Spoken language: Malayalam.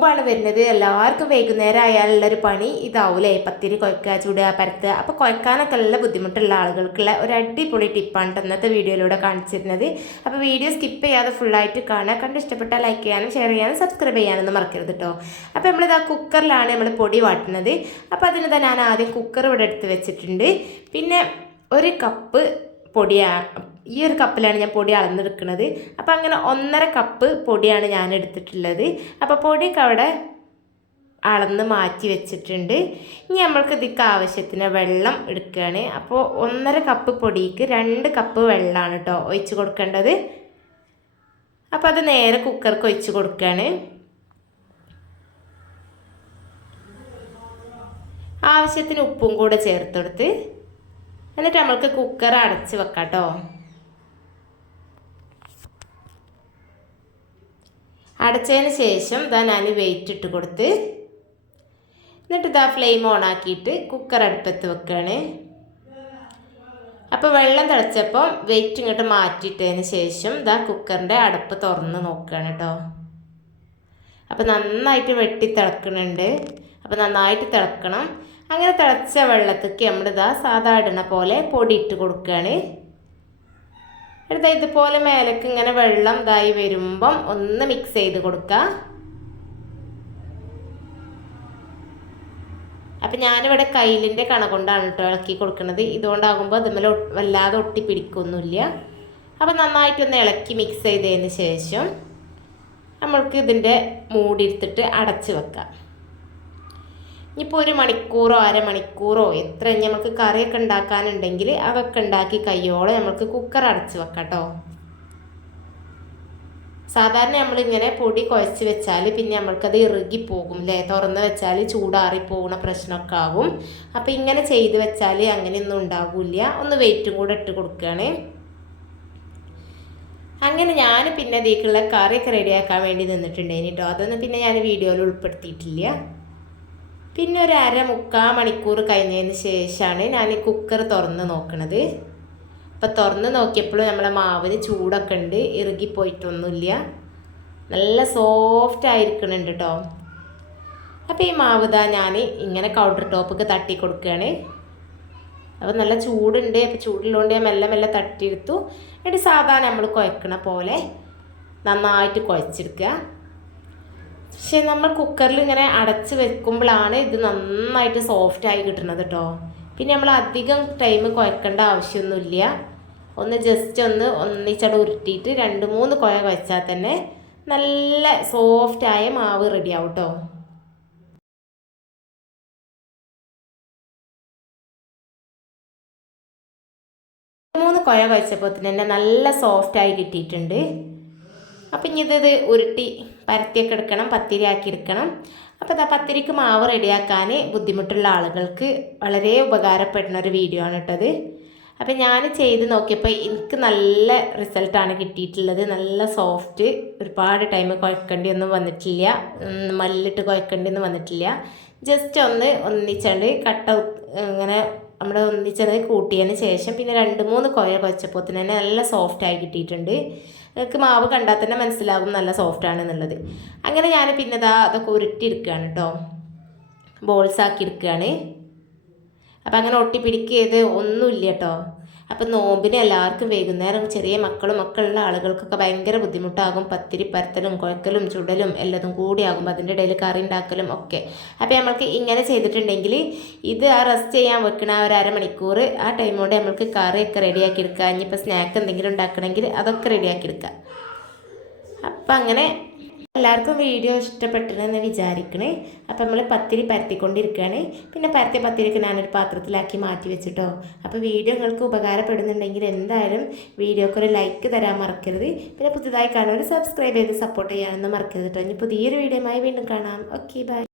നോമ്പാണ് വരുന്നത്. എല്ലാവർക്കും വൈകുന്നേരം ആയാലുള്ളൊരു പണി ഇതാവൂലേ? പത്തിരി കുഴക്കുക ചൂടുക പരത്തുക അപ്പോൾ കുഴക്കാനൊക്കെ നല്ല ബുദ്ധിമുട്ടുള്ള ആളുകൾക്കുള്ള ഒരു അടിപൊളി ടിപ്പാണ് ഇന്നത്തെ വീഡിയോയിലൂടെ കാണിച്ചിരുന്നത്. അപ്പോൾ വീഡിയോ സ്കിപ്പ് ചെയ്യാതെ ഫുള്ളായിട്ട് കാണുക. കണ്ട് ഇഷ്ടപ്പെട്ടാൽ ലൈക്ക് ചെയ്യാനും ഷെയർ ചെയ്യാനും സബ്സ്ക്രൈബ് ചെയ്യാനൊന്നും മറക്കരുത് കേട്ടോ. അപ്പോൾ നമ്മളിതാ കുക്കറിലാണ് നമ്മൾ പൊടി വാട്ടുന്നത്. അപ്പോൾ അതിന് തന്നെ ഞാൻ ആദ്യം കുക്കർ ഇവിടെ എടുത്ത് വെച്ചിട്ടുണ്ട്. പിന്നെ ഒരു കപ്പ് പൊടിയാ ഈ ഒരു കപ്പിലാണ് ഞാൻ പൊടി അളന്നെടുക്കുന്നത് അപ്പോൾ അങ്ങനെ ഒന്നര കപ്പ് പൊടിയാണ് ഞാൻ എടുത്തിട്ടുള്ളത്. അപ്പോൾ പൊടിയൊക്കെ അവിടെ അളന്ന് മാറ്റി വെച്ചിട്ടുണ്ട്. ഇനി നമ്മൾക്ക് ഇതിക്ക് ആവശ്യത്തിന് വെള്ളം എടുക്കുകയാണ്. അപ്പോൾ ഒന്നര കപ്പ് പൊടിക്ക് രണ്ട് കപ്പ് വെള്ളമാണ് കേട്ടോ ഒഴിച്ച് കൊടുക്കേണ്ടത്. അപ്പോൾ അത് നേരെ കുക്കർക്ക് ഒഴിച്ച് കൊടുക്കുകയാണ്. ആവശ്യത്തിന് ഉപ്പും കൂടെ ചേർത്തെടുത്ത് എന്നിട്ട് നമ്മൾക്ക് കുക്കർ അടച്ച് വെക്കാം കേട്ടോ. അടച്ചതിന് ശേഷം ഇതാ ഞാൻ വെയിറ്റ് ഇട്ട് കൊടുത്ത് എന്നിട്ട് ഇതാ ഫ്ലെയിം ഓൺ ആക്കിയിട്ട് കുക്കർ അടുപ്പത്ത് വെക്കുകയാണ് അപ്പോൾ വെള്ളം തിളച്ചപ്പോൾ വെയിറ്റ് ഇങ്ങോട്ട് മാറ്റിയിട്ടതിന് ശേഷം ഇതാ കുക്കറിന്റെ അടുപ്പ് തുറന്ന് നോക്കുകയാണ് കേട്ടോ അപ്പോൾ നന്നായിട്ട് വെട്ടി തിളക്കുന്നുണ്ട് അപ്പോൾ നന്നായിട്ട് തിളക്കണം. അങ്ങനെ തിളച്ച വെള്ളത്തേക്ക് നമ്മൾ സാധാ സാധാരണ പോലെ പൊടി ഇട്ട് കൊടുക്കുകയാണ് എടുത്ത ഇതുപോലെ മേലേക്ക് ഇങ്ങനെ വെള്ളം ഇതായി വരുമ്പം ഒന്ന് മിക്സ് ചെയ്ത് കൊടുക്കുക അപ്പം ഞാനിവിടെ കയ്യിലിന്റെ കണ കൊണ്ടാണ് കേട്ടോ ഇളക്കി കൊടുക്കുന്നത് ഇതുകൊണ്ടാകുമ്പോൾ അതുമ്മൽ വല്ലാതെ ഒട്ടി പിടിക്കൊന്നുമില്ല അപ്പം നന്നായിട്ടൊന്ന് ഇളക്കി മിക്സ് ചെയ്തതിന് ശേഷം നമ്മൾക്ക് ഇതിന്റെ മൂടി എടുത്തിട്ട് അടച്ച് വെക്കാം. ഇനിയിപ്പോൾ ഒരു മണിക്കൂറോ അരമണിക്കൂറോ എത്ര നമുക്ക് കറിയൊക്കെ ഉണ്ടാക്കാനുണ്ടെങ്കിൽ അതൊക്കെ ഉണ്ടാക്കി കയ്യോളം നമുക്ക് കുക്കർ അടച്ച് വെക്കാം കേട്ടോ സാധാരണ നമ്മളിങ്ങനെ പൊടി കുഴച്ച് വെച്ചാൽ പിന്നെ നമ്മൾക്കത് ഇറുകിപ്പോകും അല്ലേ തുറന്ന് വെച്ചാൽ ചൂടാറിപ്പോകുന്ന പ്രശ്നമൊക്കെ ആകും അപ്പോൾ ഇങ്ങനെ ചെയ്ത് വെച്ചാൽ അങ്ങനെയൊന്നും ഉണ്ടാകില്ല ഒന്ന് വെയിറ്റും കൂടെ ഇട്ട് കൊടുക്കുകയാണ്. അങ്ങനെ ഞാൻ പിന്നെ അതിലേക്കുള്ള കറിയൊക്കെ റെഡിയാക്കാൻ വേണ്ടി നിന്നിട്ടുണ്ടായിരുന്നു കേട്ടോ അതൊന്നും പിന്നെ ഞാൻ വീഡിയോയിൽ ഉൾപ്പെടുത്തിയിട്ടില്ല. പിന്നെ ഒരു അര മുക്കാൽ മണിക്കൂർ കഴിഞ്ഞതിന് ശേഷമാണ് ഞാൻ കുക്കർ തുറന്ന് നോക്കണത്. അപ്പോൾ തുറന്ന് നോക്കിയപ്പോൾ നമ്മളെ മാവിന് ചൂടൊക്കെ ഉണ്ട് ഇറുകിപ്പോയിട്ടൊന്നുമില്ല നല്ല സോഫ്റ്റ് ആയിരിക്കണുണ്ട് കേട്ടോ അപ്പോൾ ഈ മാവ് ഇതാ ഞാൻ ഇങ്ങനെ കൗണ്ടർ ടോപ്പൊക്കെ തട്ടി കൊടുക്കുകയാണ് അപ്പോൾ നല്ല ചൂടുണ്ട് അപ്പോൾ ചൂടുള്ളതുകൊണ്ട് ഞാൻ മെല്ലെ മെല്ലെ തട്ടിയെടുത്തു. എന്നിട്ട് സാധാരണ നമ്മൾ കുഴക്കണ പോലെ നന്നായിട്ട് കുഴച്ചെടുക്കുക പക്ഷെ നമ്മൾ കുക്കറിൽ ഇങ്ങനെ അടച്ച് വെക്കുമ്പോഴാണ് ഇത് നന്നായിട്ട് സോഫ്റ്റ് ആയി കിട്ടുന്നത് കേട്ടോ പിന്നെ നമ്മൾ അധികം ടൈം കുഴക്കേണ്ട ആവശ്യമൊന്നുമില്ല. ഒന്ന് ജസ്റ്റ് ഒന്ന് ഒന്നിച്ചട ഉരുട്ടിയിട്ട് രണ്ട് മൂന്ന് കുഴ വെച്ചാൽ തന്നെ നല്ല സോഫ്റ്റായ മാവ് റെഡിയാവും കേട്ടോ മൂന്ന് കുഴ വെച്ചപ്പോൾ തന്നെ നല്ല സോഫ്റ്റായി കിട്ടിയിട്ടുണ്ട്. അപ്പം ഇനി ഇത് ഉരുട്ടി പരത്തിയൊക്കെ എടുക്കണം പത്തിരി ആക്കി എടുക്കണം. അപ്പോൾ ഇതാ പത്തിരിക്ക് മാവ് റെഡിയാക്കാൻ ബുദ്ധിമുട്ടുള്ള ആളുകൾക്ക് വളരെ ഉപകാരപ്പെടുന്ന ഒരു വീഡിയോ ആണ് കേട്ടത് അപ്പോൾ ഞാൻ ചെയ്ത് നോക്കിയപ്പോൾ എനിക്ക് നല്ല റിസൾട്ടാണ് കിട്ടിയിട്ടുള്ളത്. നല്ല സോഫ്റ്റ് ഒരുപാട് ടൈം കുഴക്കേണ്ടി ഒന്നും വന്നിട്ടില്ല മല്ലിട്ട് കുഴക്കേണ്ടി ഒന്നും വന്നിട്ടില്ല. ജസ്റ്റ് ഒന്ന് ഒന്നിച്ചണ്ട് കട്ട ഇങ്ങനെ നമ്മൾ ഒന്നിച്ചത് കൂട്ടിയതിന് ശേഷം പിന്നെ രണ്ട് മൂന്ന് കുഴ കുഴച്ചപ്പോൾ തന്നെ നല്ല സോഫ്റ്റായി കിട്ടിയിട്ടുണ്ട്. നിങ്ങൾക്ക് മാവ് കണ്ടാൽ തന്നെ മനസ്സിലാകും നല്ല സോഫ്റ്റ് ആണെന്നുള്ളത്. അങ്ങനെ ഞാൻ പിന്നെ ഇതാ അതൊക്കെ ഉരുട്ടിയെടുക്കുകയാണ് കേട്ടോ ബോൾസാക്കി എടുക്കുകയാണ്. അപ്പം അങ്ങനെ ഒട്ടിപ്പിടിക്കിയത് ഒന്നുമില്ല കേട്ടോ അപ്പം നോമ്പിന് എല്ലാവർക്കും വൈകുന്നേരം ചെറിയ മക്കളും മക്കളുള്ള ആളുകൾക്കൊക്കെ ഭയങ്കര ബുദ്ധിമുട്ടാകും. പത്തിരി പരത്തലും കുഴക്കലും ചുടലും എല്ലാതും കൂടിയാകും അതിന്റെ ഇടയിൽ കറി ഉണ്ടാക്കലും ഒക്കെ. അപ്പോൾ നമ്മൾക്ക് ഇങ്ങനെ ചെയ്തിട്ടുണ്ടെങ്കിൽ ഇത് ആ റെസ്റ്റ് ചെയ്യാൻ വെക്കണ ഒരു അരമണിക്കൂർ ആ ടൈം കൊണ്ട് നമ്മൾക്ക് കറിയൊക്കെ റെഡിയാക്കി എടുക്കുക ഇനിയിപ്പോൾ സ്നാക്ക് എന്തെങ്കിലും ഉണ്ടാക്കണമെങ്കിൽ അതൊക്കെ റെഡിയാക്കി എടുക്കുക അപ്പം അങ്ങനെ എല്ലാവർക്കും വീഡിയോ ഇഷ്ടപ്പെട്ടെന്ന് വിചാരിക്കണേ. അപ്പം നമ്മൾ പത്തിരി പരത്തിക്കൊണ്ടിരിക്കുകയാണ്. പിന്നെ പരത്തിയ പത്തിരിക്ക് ഞാനൊരു പാത്രത്തിലാക്കി മാറ്റി വെച്ചിട്ടോ. അപ്പോൾ വീഡിയോ നിങ്ങൾക്ക് ഉപകാരപ്പെടുന്നുണ്ടെങ്കിൽ എന്തായാലും വീഡിയോക്ക് ഒരു ലൈക്ക് തരാൻ മറക്കരുത്. പിന്നെ പുതുതായി കാണുന്നവർ സബ്സ്ക്രൈബ് ചെയ്ത് സപ്പോർട്ട് ചെയ്യാനൊന്നും മറക്കരുത് കേട്ടോ. ഇനി പുതിയൊരു വീഡിയോയുമായി വീണ്ടും കാണാം. Okay bye.